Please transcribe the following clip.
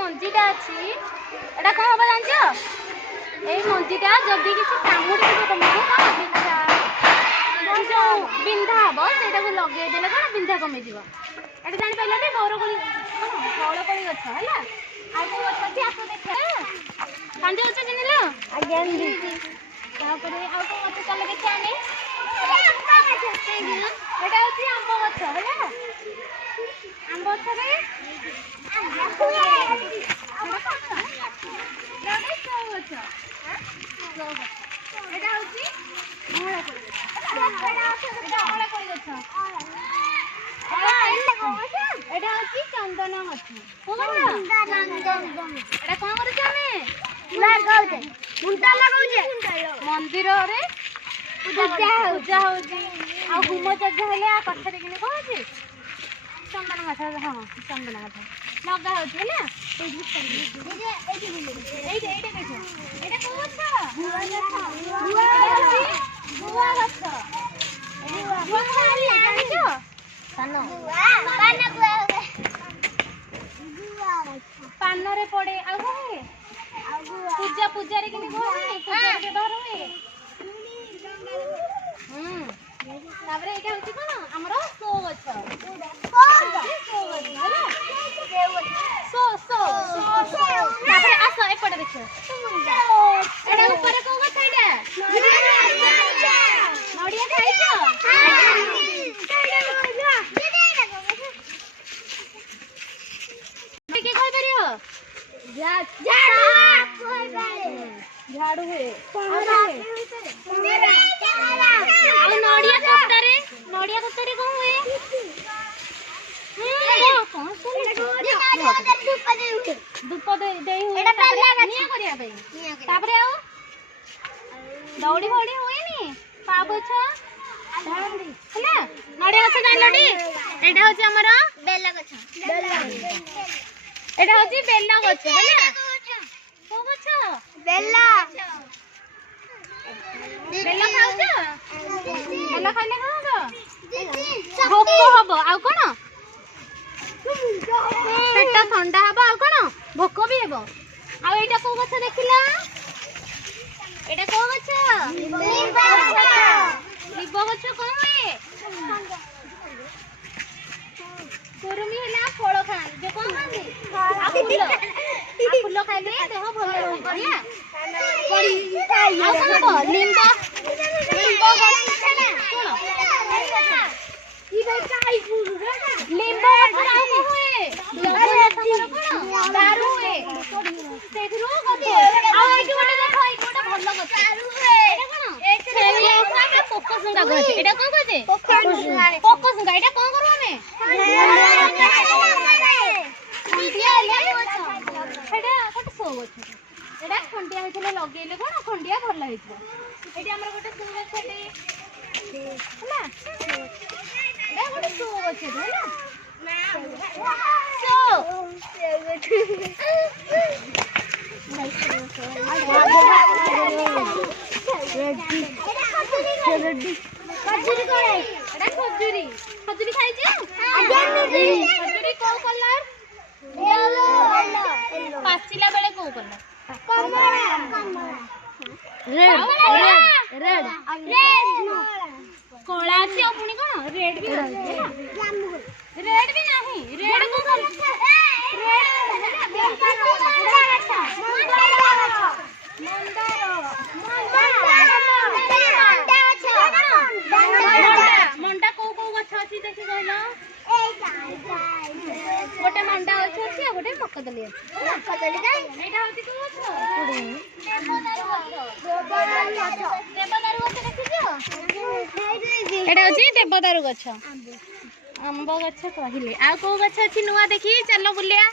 मंजीटा अच्छी एटा कौन हम जान यही मंजीटा जदि किसी कामुड़ी तुमको कौन बिंधा जो बिंधा हम से लगे देले कौन बिंधा कमी जीव एटा जान पाइल गौरकोली फलकोली गछ है आ गछ अच्छी आप देखे कांदी गछ चिन्हिल आज्ञा तापरे आ को गछ चल देखिया नहीं एटा होची आंब गछ हैला आंब गछ रे चंदन मंदिर पूजा पूजा होम यज्ञ हेले कथा कि कौन चंदन गाछ हाँ चंदन गाछ लगा हो पान रे पड़े आ पूजा पूजा रे कि पूजा व्यवहार हुए तापरे एटा होची कोन हमरो सो गछ तापरे आसो एपटे देखो एटा ऊपर को गछ एटा नडिया खाइछो के कोइ परियो झाड़ू है नडिया कत्तारे कौन हुए धूप दे दौड़ी फौड़ी हुए नी पाप छ नडिया गछ जानलटी एटा होची हमर बेला गछ एटा होची बेला गछ हैला को गछ बेला बेला खाउछ बेला खाइले कौन भोक हब आ कोन पेट ठंडा हब आ कोन भोक भी हेब आ एटा को गछ देखिला एटा को गछ लिंब गछ कोन हुए कुरुमी हैला फल खान जे कोन खांदी आ फूल खाइले देह भल होई बढ़िया पड़ी आ कोन लिंब ई बेटा आई गुरु रे लिंब खाओ हुए दारू हुए सेथरो गते आ एठी गोटे देखो एठी गोटे भल गते दारू हुए एटा कोन एटा पोको संगा गछ एटा कोन कहते पोको संगा एटा कोन करू हमें खंडिया ले गछ एटा गोटे सो गछ एटा खंडिया हेतले लगेले कोन खंडिया भल हेतबो एटी हमर गोटे सुंदर छटे ना एटा गोटे सो गछ हैला सो रेडी खजूरी कोड़े एटा खजूरी खजूरी खाइ जे खजूरी को कलर येलो पाचिला बेले को कलर कमला रेड रेड कोला छी अपनी कोन रेड भी रेड भी नहीं रेड को मंडा को गछ अछि देखि कहलो गोटे मंडा अछि अछि गोटे मकदली अछि मकदली काई एटा होति को गछ देवदारू गछ देखियो एटा होति देवदारू गछ आंब गछ कहिले आ को गछ अछि नुवा देखि चलो बुलिया